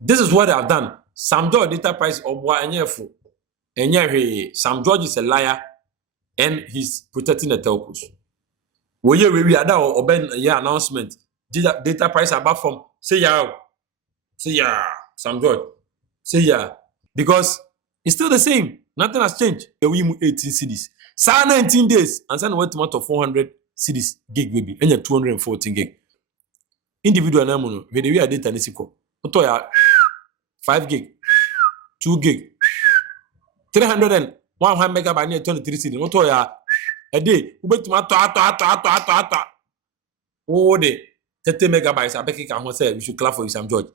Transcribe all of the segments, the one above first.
This is what I've done. Sam George data price of what Sam George is a liar and he's protecting the telcos. We had our announcement. Data price above from say yeah, Sam George, say yeah, because it's still the same. Nothing has changed. We move 18 cities. 19 days and send what amount of 400 cities gig baby and 214 gig. Individual namuno we are data nisiko. Oto ya 5 gig, 2 gig, 300 and 100 megabyte near 23 cities. Oto ya a day. Oh, day 30 megabytes. I beg you can say we should clap for you, Sam George.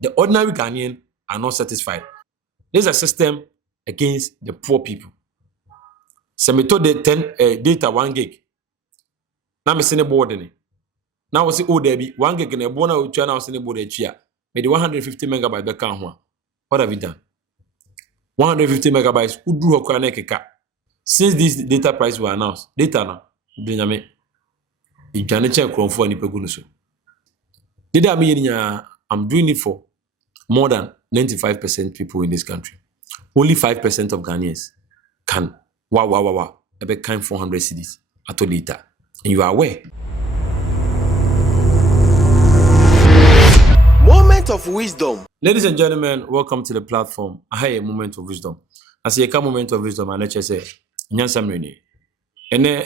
The ordinary Ghanaian are not satisfied. There's a system against the poor people. So me told the 10 data 1 gig. Now me send a board in it. Now we say oh there be 1 gig in a bona which now send a board here. Maybe 150 megabytes back on. What have we done? 150 megabytes. Who drew a connect? Since this data price were announced, data now, Benjamin, if Janice for any pegunuso. Data mean I'm doing it for more than 95% people in this country. Only 5% of Ghanaians can wow. I bet kind 400 cedis at all data. And you are aware. Moment of wisdom. Ladies and gentlemen, welcome to the platform. I have a moment of wisdom. As a moment of wisdom, and let's say, Nyansamrini. Ene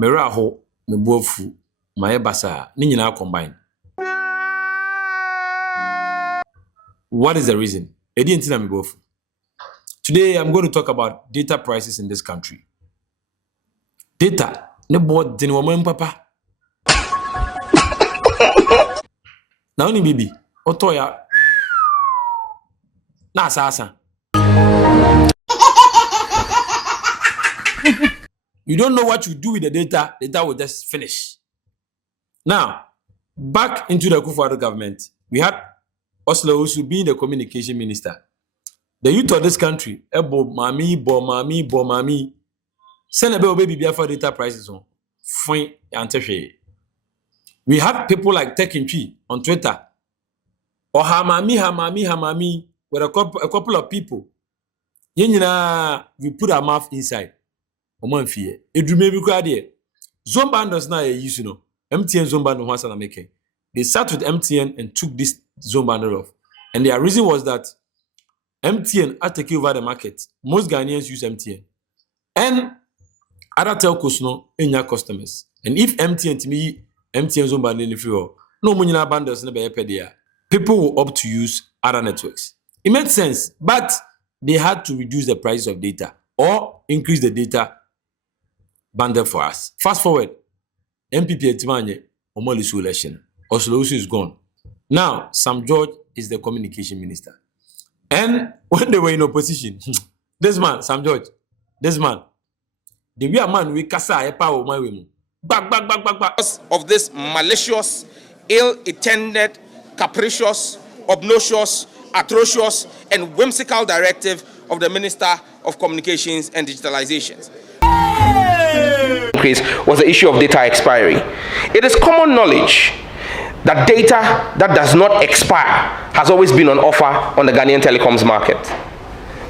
meraho mebofu my basa ni nyina combine. What is the reason? Today I'm going to talk about data prices in this country. Data ne board din woman papa. Now ni bibi otoya na sasa. You don't know what you do with the data will just finish. Now, back into the Akufo-Addo government, we had Oslo Usu being the communication minister. The youth of this country, bo mami, send a baby for data prices on. Fine, we have people like Tekinchi on Twitter, or Hamami, with a couple of people. We put our mouth inside. Omanfie edume bi kwa de Zombandos na use no MTN Zombando once na make. They sat with MTN and took this Zombando off, and their reason was that MTN are taking over the market. Most Ghanaians use MTN and other telcos no enya customers, and if MTN to me MTN Zombando in free no money na bundles na be there, people will opt to use other networks. It made sense, but they had to reduce the price of data or increase the data bundle for us. Fast forward, MPP Etimanye Omolisu election. Oslo is gone. Now, Sam George is the communication minister. And when they were in opposition, this man, Sam George, this man, the real man, we kasa a power my women. Back. Of this malicious, ill-intended, capricious, obnoxious, atrocious, and whimsical directive of the Minister of Communications and Digitalizations. Increase was the issue of data expiry. It is common knowledge that data that does not expire has always been on offer on the Ghanaian telecoms market.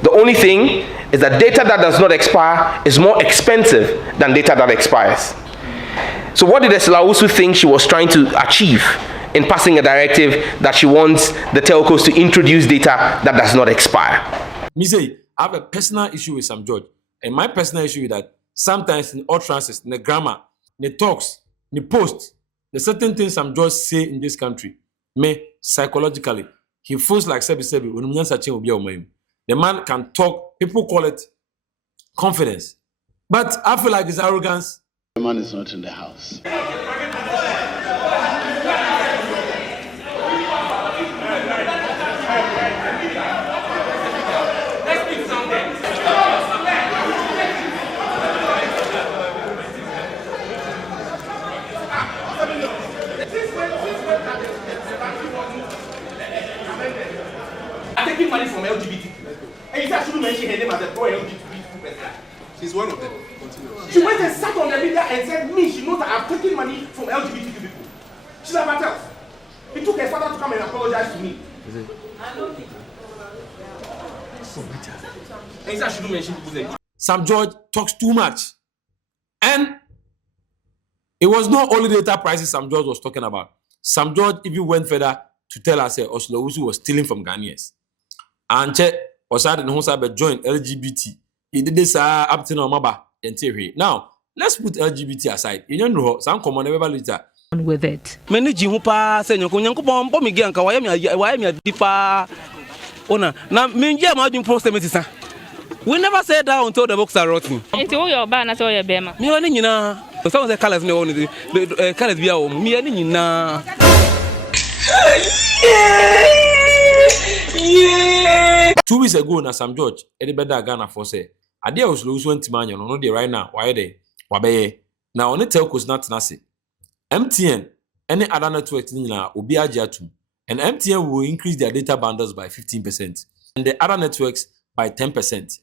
The only thing is that data that does not expire is more expensive than data that expires. So what did Eslawusu think she was trying to achieve in passing a directive that she wants the telcos to introduce data that does not expire? Me say, I have a personal issue with Sam George. And my personal issue is that sometimes in utterances, in the grammar, in the talks, in the posts, the certain things Sam George say in this country, psychologically, he feels like Sebi when the man can talk, people call it confidence. But I feel like it's arrogance. The man is not in the house. Taking money from LGBT. And you said I shouldn't mention her name as a pro-LGBT person. She's one of them. She went and sat on the media and said, me, she knows that I'm taking money from LGBTQ people. She's about else. It took her father to come and apologize to me. Sam George talks too much. And it was not only data prices Sam George was talking about. Sam George even went further to tell us that Oslowusu was stealing from Ghanaians. And check Osad and Hosa joined LGBT. He did this up to no maba and theory. Now, let's put LGBT aside. You don't know some common ever later. With it. Many Jimupa say Yanko bomb again, Kawayami deeper owner. Now, Minja Margin Prostamity. We never said that until the books are rotten. Into all your banner, all your bema. Me only some of the colors no only the colors be our me and na. 2 weeks ago, na Sam George, Eddie Beda Ghana for say, I dare was lose 20 man, you know, right now. Why they? Wabe. Now, on the telcos not nasi. MTN, any other network in Obiajiatu, and MTN will increase their data bundles by 15%, and the other networks by 10%.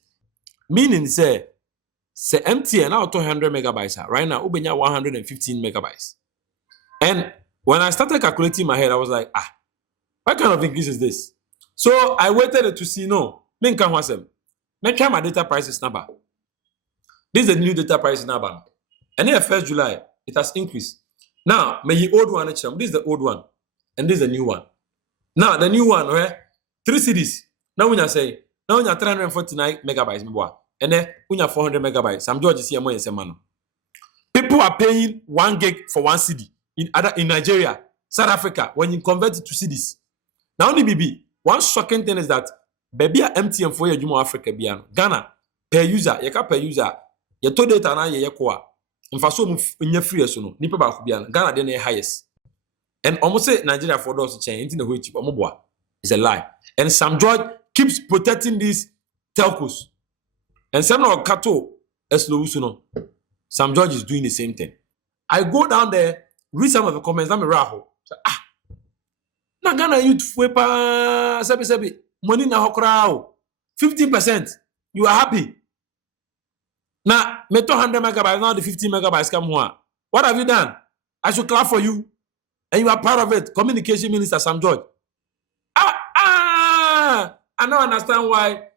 Meaning, say MTN now 200 megabytes. Right now, Ubenya 115 megabytes. And when I started calculating in my head, I was like, what kind of increase is this? So I waited to see, no, make sure my data prices number. This is the new data price number. And then 1st July, it has increased. Now, may the old one, this is the old one, and this is the new one. Now, the new one, right? 3 cities. Now, when you say, now when you 349 megabytes, and then when you 400 megabytes, Sam George is here more than people are paying 1 gig for 1 city in Nigeria, South Africa, when you convert it to cities. Now, only BB, one shocking thing is that baby MTN for your Jumo Africa biano. Ghana per user, per user, your to data na ye kwa. In fact, so in your free so no, nipa ba biano. Ghana then the highest. And almost say Nigeria for those change into the way cheap. It's a lie. And Sam George keeps protecting these telcos. And some of Kato Eslowusu, Sam George is doing the same thing. I go down there, read some of the comments, I'm a raho. Na Ghana youth wepa sebi money na hokrao 15%. You are happy. Now, me 200 megabytes, now the 15 megabytes come here. What have you done? I should clap for you. And you are part of it. Communication Minister Sam George. I don't understand why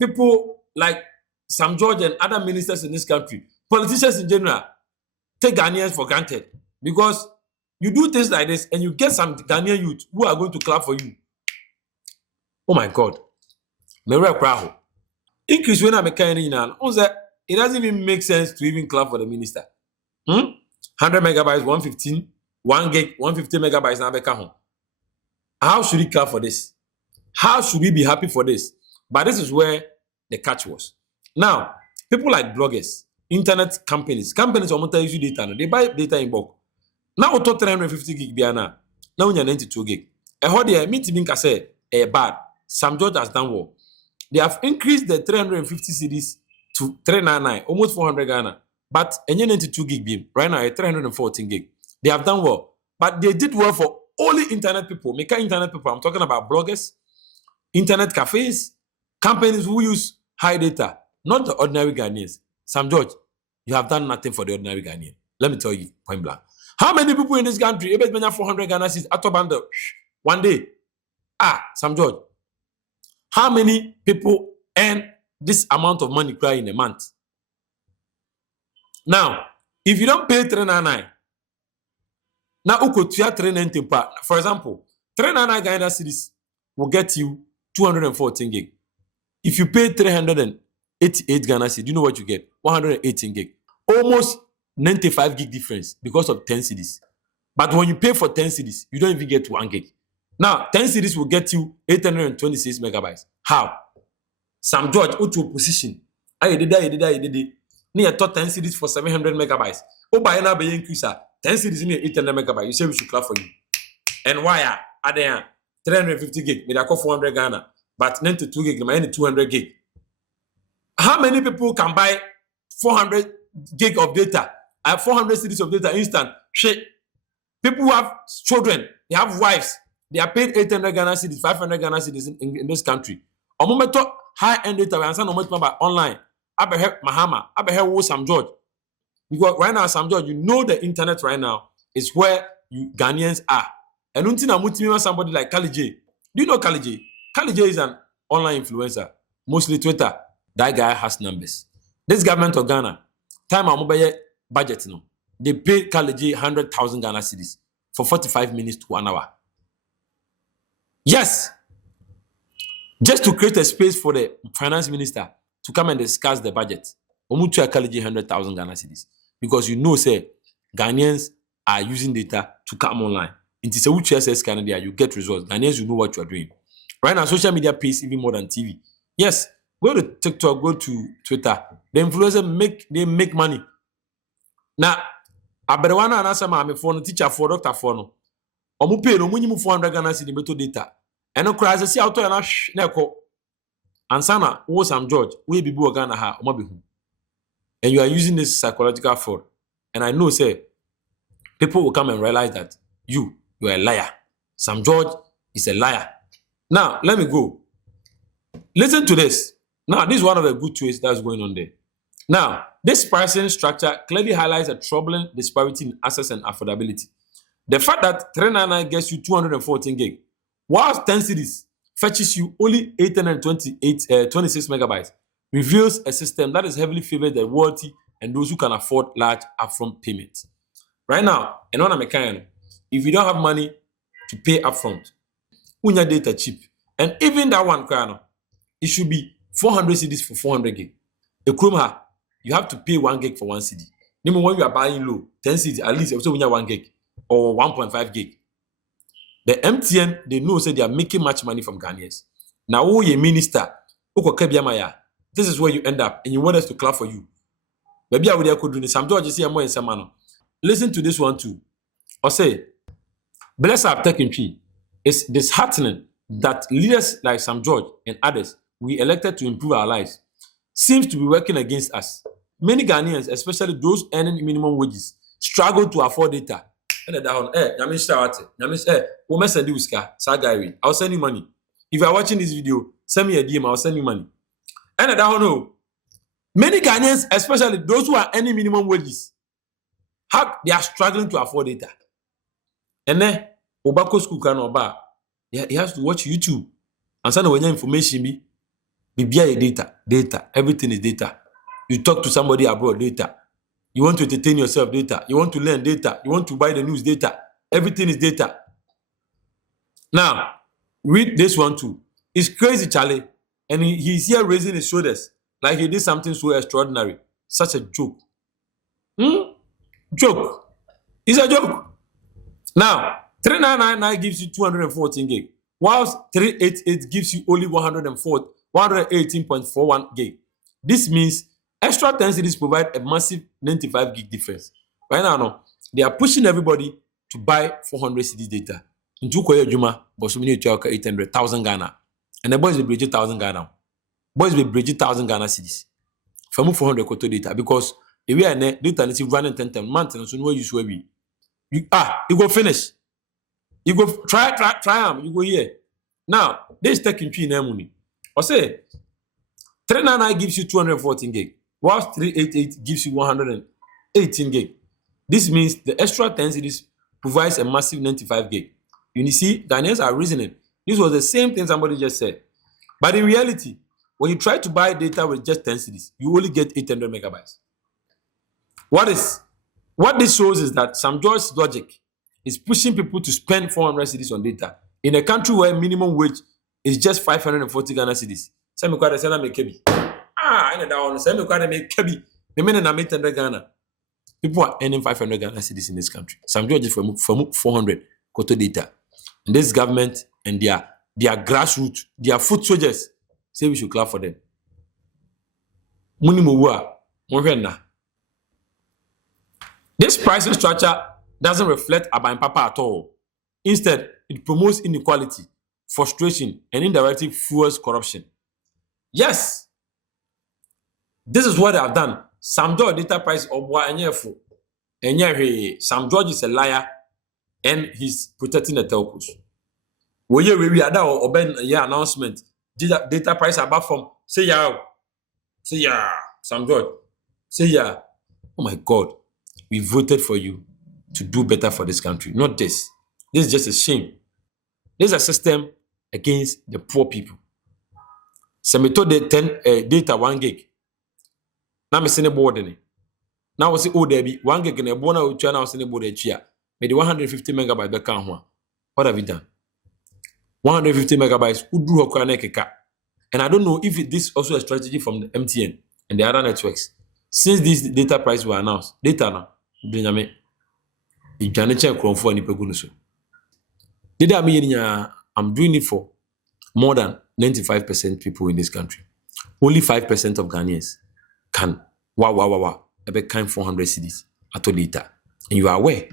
people like Sam George and other ministers in this country, politicians in general, take Ghanaians for granted. Because you do things like this and you get some Ghanaian youth who are going to clap for you. Oh my God. Increase when I'm a it doesn't even make sense to even clap for the minister. 100 megabytes, 115, 1 gig, 150 megabytes now. How should he clap for this? How should we be happy for this? But this is where the catch was. Now, people like bloggers, internet companies almost use data. They buy data in bulk. Now, auto 350 gig biana. Now, we 92 gig. And how they meet me say bad. Sam George has done well. They have increased the 350 CDs to 399, almost 400 Ghana. But 92 gig beam right now at 314 gig. They have done well, but they did well for only internet people. Make internet people. I'm talking about bloggers, internet cafes, companies who use high data, not the ordinary Ghanaians. Sam George, you have done nothing for the ordinary Ghanaian. Let me tell you point blank. How many people in this country? 400 Ghana cedis at bundle one day. Sam George. How many people earn this amount of money in a month? Now, if you don't pay 399, now uko 390 per. For example, 399 Ghana cedis will get you 214 gig. If you pay 388 Ghana cedis, you know what you get? 118 gig. Almost 95 gig difference because of 10 cedis. But when you pay for 10 cedis, you don't even get 1 gig. Now, 10 cedis will get you 826 megabytes. How? Sam George, to position. I did. Near 10 cedis for 700 megabytes. Oh, by now, be increase 10 cedis in 800 megabytes. You say we should clap for you. And why are there 350 gig? Maybe I call 400 Ghana, but 92 gig, my 200 gig. How many people can buy 400 gig of data? 400 cedis of data instant. Shit. People who have children, they have wives. They are paid 800 Ghana cedis, 500 Ghana cedis in this country. A moment high-end data, we understand about online. I be help Mahama. I be help Sam George. Because right now, Sam George, you know the internet right now is where you Ghanaians are. And until I'm somebody like Kali J, Do you know Kali J? Kali J is an online influencer, mostly Twitter. That guy has numbers. This government of Ghana, time our mobile budget, they pay Kali J 100,000 Ghana cedis for 45 minutes to 1 hour. Yes, just to create a space for the finance minister to come and discuss the budget. Omutu Kali J 100,000 Ghana cedis because say Ghanaians are using data to come online. It is a which says Canada, you get results. Ghanaians, you know what you are doing. Right now, social media pays even more than TV. Yes, go to TikTok, go to Twitter. The influencers make money. Now, aberewana anasa maame for no teacher for doctor for no. Omu pay no munyimu 400 Ghana cedi beto data. Eno kra se si auto na ekọ. Ansana wo Sam George, we bibi o Ghana ha omabehu. And you are using this psychological fraud. And I know say people will come and realize that you are a liar. Sam George is a liar. Now, let me go. Listen to this. Now, this is one of the good twists that's going on there. Now, this pricing structure clearly highlights a troubling disparity in access and affordability. The fact that 399 gets you 214 gig, whilst 10 cities fetches you only 26 megabytes, reveals a system that is heavily favored the wealthy and those who can afford large upfront payments. Right now, and on a mechanic, if you don't have money to pay upfront, your data cheap, and even that one, it should be 400 CDs for 400 gig. A Chrome, you have to pay 1 gig for 1 CD. Even when you are buying low, 10 CDs, at least also when you have 1 gig or 1.5 gig. The MTN, they know say they are making much money from Ghanaians. Now, who your minister, this is where you end up, and you want us to clap for you. Maybe I would have could do this. Some George say more in some manner. Listen to this one too. Or say, bless our tech tree. It's disheartening that leaders like Sam George and others we elected to improve our lives seems to be working against us. Many Ghanaians, especially those earning minimum wages, struggle to afford data. I'll send you money. If you are watching this video, send me a DM, I'll send you money. And I don't know. Many Ghanaians, especially those who are earning minimum wages, they are struggling to afford data. And then, Obako school can oba, he has to watch YouTube. And send when your information be data. Everything is data. You talk to somebody abroad, data. You want to entertain yourself, data. You want to learn, data. You want to buy the news, data. Everything is data. Now, read this one too. It's crazy, Charlie. And he's here raising his shoulders like he did something so extraordinary. Such a joke. Joke. It's a joke. Now, 3999 gives you 214 gig, whilst 388 gives you only 118.41 gig. This means extra 10 cities provide a massive 95 gig difference. Right now, they are pushing everybody to buy 400 cities data. In Jukoya Juma, Bosumini 800,000 Ghana. And the boys will bridge 1,000 Ghana. Boys will bridge 1,000 Ghana cities. For 400 koto data because the way I data is running 10 months and so no use where we. You go finish. You go try them. You go here. Now, this taking tree in money. Or say 399 gives you 214 gig, whilst 388 gives you 118 gig. This means the extra 10 cities provides a massive 95 gig. You see, Ghanaians are reasoning. This was the same thing somebody just said. But in reality, when you try to buy data with just 10 cities, you only get 800 megabytes. What this shows is that Sam George's logic is pushing people to spend 400 cities on data in a country where minimum wage is just 540 Ghana cities. People are earning 500 Ghana cities in this country. Sam George is from 400 koto data. And this government and their grassroots, their foot soldiers, say we should clap for them. This pricing structure doesn't reflect Aban Papa at all. Instead, it promotes inequality, frustration, and indirectly fuels corruption. Yes, this is what they have done. Sam George data price Sam George is a liar and he's protecting the telcos. We ada or ben announcement. Data price above from say yeah, Sam George, say yeah. Oh my God, we voted for you to do better for this country. Not this. This is just a shame. This is a system against the poor people. So me told the 10 data 1 gig. Now me send a board in it. Now I say, oh, there be 1 gig in a bona which now send a board a chia. Maybe 150 megabytes back on. What have you done? 150 megabytes. Who drew a craneka? And I don't know if this also a strategy from the MTN and the other networks. Since these data prices were announced, data now, Benjamin, I'm doing it for more than 95% people in this country. Only 5% of Ghanaians can ever kind 400 cedis at all data. And you are aware.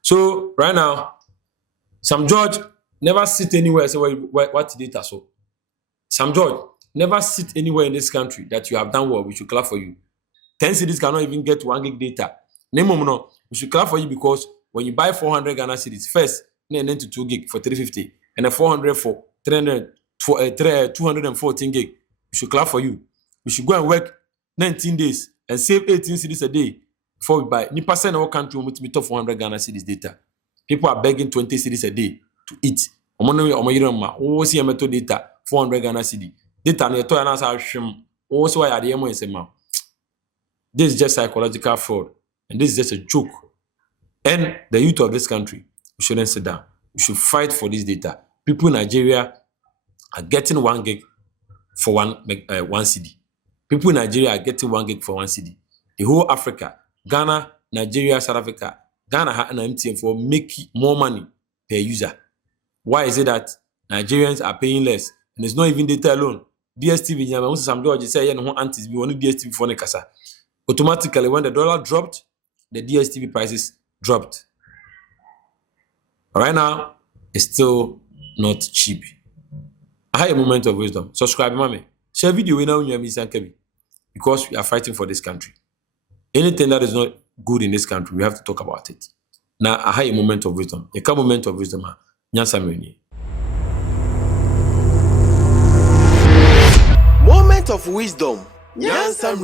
So right now, Sam George never sit anywhere and say what data so. Sam George never sit anywhere in this country that you have done well. We should clap for you. 10 cities cannot even get 1 gig data. No, we should clap for you because when you buy 400 Ghana cities, first, then to 2 gig for 350, and a 400 for 300 for 214 gig. We should clap for you. We should go and work 19 days and save 18 cities a day before we buy. Ni percent of our country will meet 400 Ghana cities data. People are begging 20 cities a day to eat. See a method data 400 Ghana cedi. Data ne to yana sa hwem. Also why ade mo ensema. This is just psychological fraud and this is just a joke. And the youth of this country, we shouldn't sit down. We should fight for this data. People in Nigeria are getting 1 gig for 1 cedi. People in Nigeria are getting 1 gig for 1 cedi. The whole Africa, Ghana, Nigeria, South Africa, Ghana and MTN for make more money per user. Why is it that Nigerians are paying less? And it's not even data alone. DSTV, some George say, you know, aunties be only DSTV for Nekasa. Automatically, when the dollar dropped, the DSTV prices dropped. Right now, it's still not cheap. I had a moment of wisdom. Subscribe, mommy. Share video we now because we are fighting for this country. Anything that is not good in this country, we have to talk about it. Now, I had a moment of wisdom. A moment of wisdom. Moment of wisdom. Nyansam